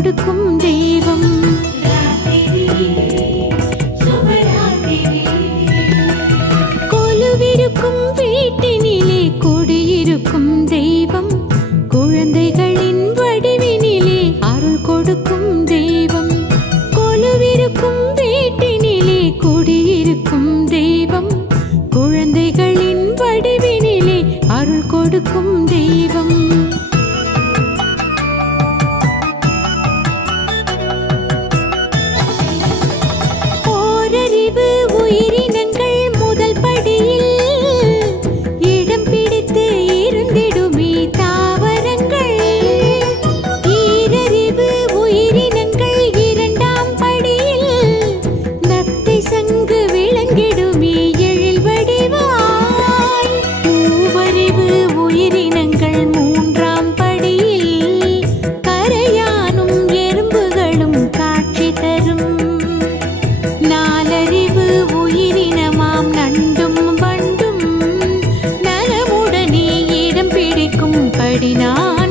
കൊടുക്കും கூடினான்